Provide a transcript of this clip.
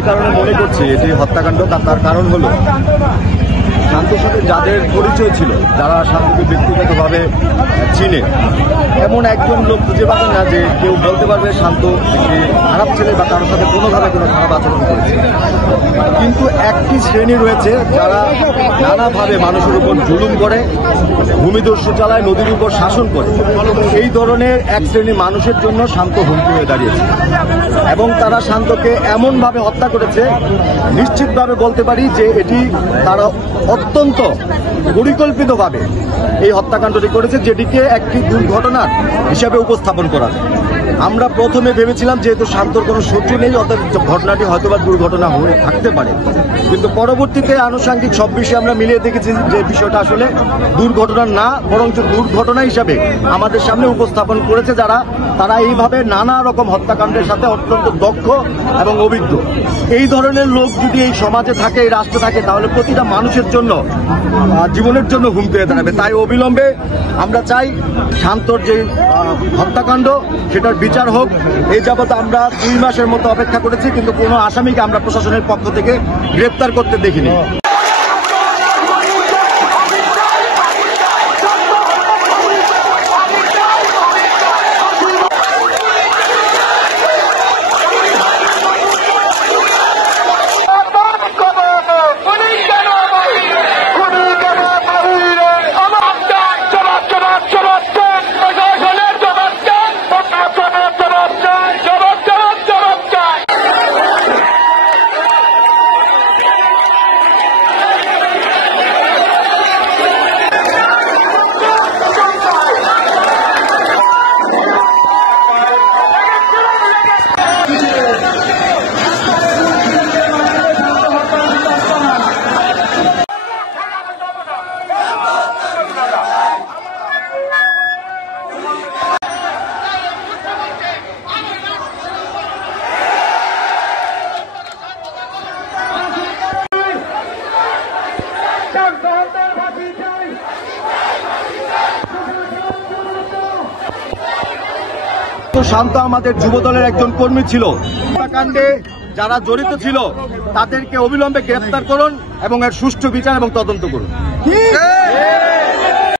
যে কারণে মনে করছি এটি হত্যাকাণ্ড, তার কারণ হলো শান্তর সাথে যাদের পরিচয় ছিল, যারা শান্তকে ব্যক্তিগতভাবে চিনে, এমন একজন লোক খুঁজে পাবেন না যে কেউ বলতে পারবে শান্ত একটি খারাপ ছেলে বা কারোর সাথে কোনোভাবে কোনো খারাপ আচরণ করেছে। কিন্তু একটি শ্রেণী রয়েছে যারা নানাভাবে মানুষের উপর জুলুম করে, ভূমিদস্যু চালায়, নদীর উপর শাসন করে। এই ধরনের এক শ্রেণী মানুষের জন্য শান্ত হুমকি হয়ে দাঁড়িয়েছে এবং তারা শান্তকে এমনভাবে হত্যা করেছে, নিশ্চিতভাবে বলতে পারি যে এটি তারা অত্যন্ত পরিকল্পিতভাবে এই হত্যাকাণ্ডটি করেছে, যেটিকে একটি দুর্ঘটনার হিসাবে উপস্থাপন করা যায়। আমরা প্রথমে ভেবেছিলাম যেহেতু শান্তর কোনো শত্রু নেই, অর্থাৎ ঘটনাটি হয়তোবা দুর্ঘটনা হয়ে থাকতে পারে, কিন্তু পরবর্তীতে আনুষঙ্গিক সব বিষয়ে আমরা মিলিয়ে দেখেছি যে বিষয়টা আসলে দুর্ঘটনা না, বরঞ্চ দুর্ঘটনা হিসাবে আমাদের সামনে উপস্থাপন করেছে তারা এইভাবে নানা রকম হত্যাকাণ্ডের সাথে অত্যন্ত দক্ষ এবং অভিজ্ঞ। এই ধরনের লোক যদি এই সমাজে থাকে, এই রাষ্ট্রে থাকে, তাহলে প্রতিটা মানুষের জন্য, জীবনের জন্য হুমকি হয়ে দাঁড়াবে। তাই অবিলম্বে আমরা চাই শান্তর যে হত্যাকাণ্ড সেটার বিচার হোক। এই যাবত আমরা 2 মাসের মতো অপেক্ষা করেছি, কিন্তু কোনো আসামিকে আমরা প্রশাসনের পক্ষ থেকে গ্রেপ্তার করতে দেখিনি। শান্ত আমাদের যুবদলের একজন কর্মী ছিল। হত্যাকাণ্ডে যারা জড়িত ছিল তাদেরকে অবিলম্বে গ্রেপ্তার করুন এবং এর সুষ্ঠু বিচার এবং তদন্ত করুন।